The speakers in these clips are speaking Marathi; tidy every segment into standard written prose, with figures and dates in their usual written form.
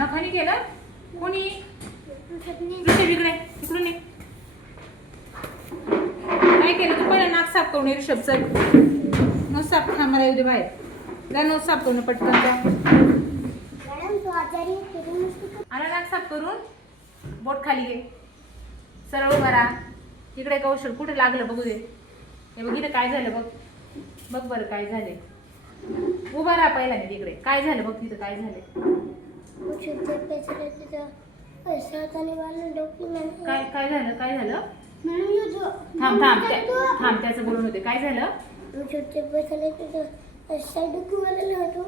नखानी केलं कोणी? इकडे इकडून ये. काय केलं तू? पहिला नाक साफ करून ये ऋषभ. चल नस साफ खा मला येऊ दे बाहेर. जा नस साफ करून पटकन जा. आला नाक साफ करून. बोट खाली घे. सरळ उभा राहा. इकडे कौशल कुठे लागलं बघू दे. हे बघ इथं काय झालं बघ. बघ बरं काय झाले. उभा राहा पहिला मी तिकडे. काय झालं बघ तिथं काय झालं. काय काय झालं काय झालं? थांब थांब थांब त्याचं बोलून होते. काय झालं?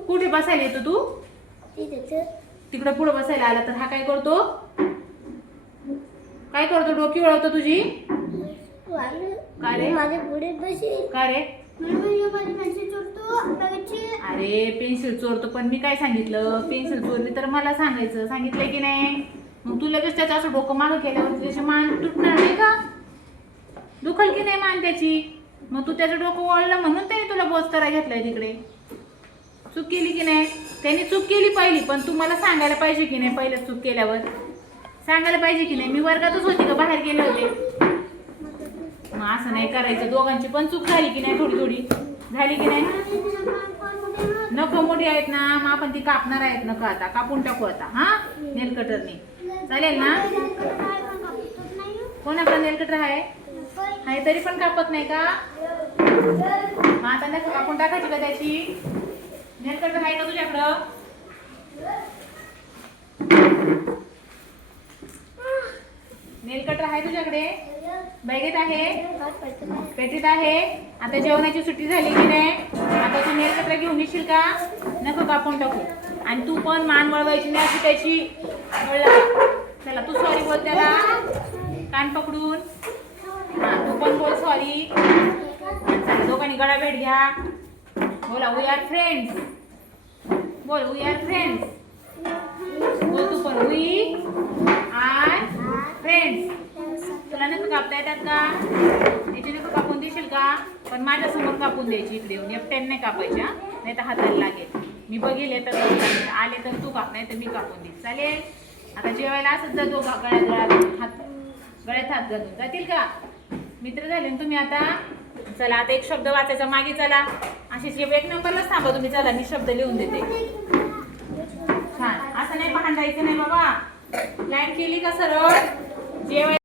कुठे बसायला येतो तू? तिकडे पुढे बसायला आला तर हा काय करतो? काय करतो? डोकी वळवतो तुझी. का रे? का रे? अरे पेन्सिल चोरतो. पण मी काय सांगितलं? पेन्सिल चोरली तर मला सांगायचं. सांगितलंय की नाही? मग तू लगेच त्याचं असं डोकं मागं केल्यावर त्याची मान तुटणार नाही का? दुखल की नाही मान त्याची? मग तू त्याचं डोकं वळलं म्हणून त्याने तुला बोचकरा घेतलाय तिकडे. चूक केली की नाही? त्यांनी चूक केली पहिली, पण तू मला सांगायला पाहिजे की नाही? पहिलं चूक केल्यावर सांगायला पाहिजे की नाही? मी वर्गातच होती का बाहेर गेले होते? मग असं नाही करायचं. दोघांची पण चूक झाली की नाही? थोडी थोडी झाली की नाही? नख मोठी आहेत ना, मग आपण ती कापणार आहेत नख. आता कापून टाकू आता. हा नेल कटरने चालेल ना? कोणाकडे नेल कटर आहे तरी पण कापत नाही का? मग आता नख कापून टाकायची का त्याची? नेल कटर आहे का तुझ्याकडं? नेल कटर आहे तुझ्याकडे? बॅगेत आहे? पेटीत आहे? आता जेवणाची सुट्टी झाली की नाही? आता तू नेल कटर घेऊन येशील का? नको कापून टाकू. आणि तू पण मान वळवायची नाही अशी त्याची. चला तू सॉरी बोल त्याला कान पकडून. हा तू पण बोल सॉरी. चला दोघांनी गळा भेट घ्या. बोला वी आर फ्रेंड्स. बोल वी आर फ्रेंड्स. बोल तू पण वी आर फ्रेंड्स. तुला नका कापता येतात का? याची नका कापून देशील का? पण माझ्यासमोर कापून द्यायची. इकडे येऊन एकट्याने नाही कापायच्या, नाही तर हाताला लागेल. मी बघेल तर आले तर तू काप, नाही तर मी कापून देईल. चालेल? आता जेवायला असंच जा दोघा गळ्यात हात घालून जातील का? मित्र झाले ना तुम्ही आता. चला आता एक शब्द वाचायचा मागे. चला अशीच एक नंबरलाच थांबा तुम्ही. चला मी शब्द लिहून देते. छान. असं नाही भांडायचं नाही बाबा. लाईन केली का सरळ? जेवायला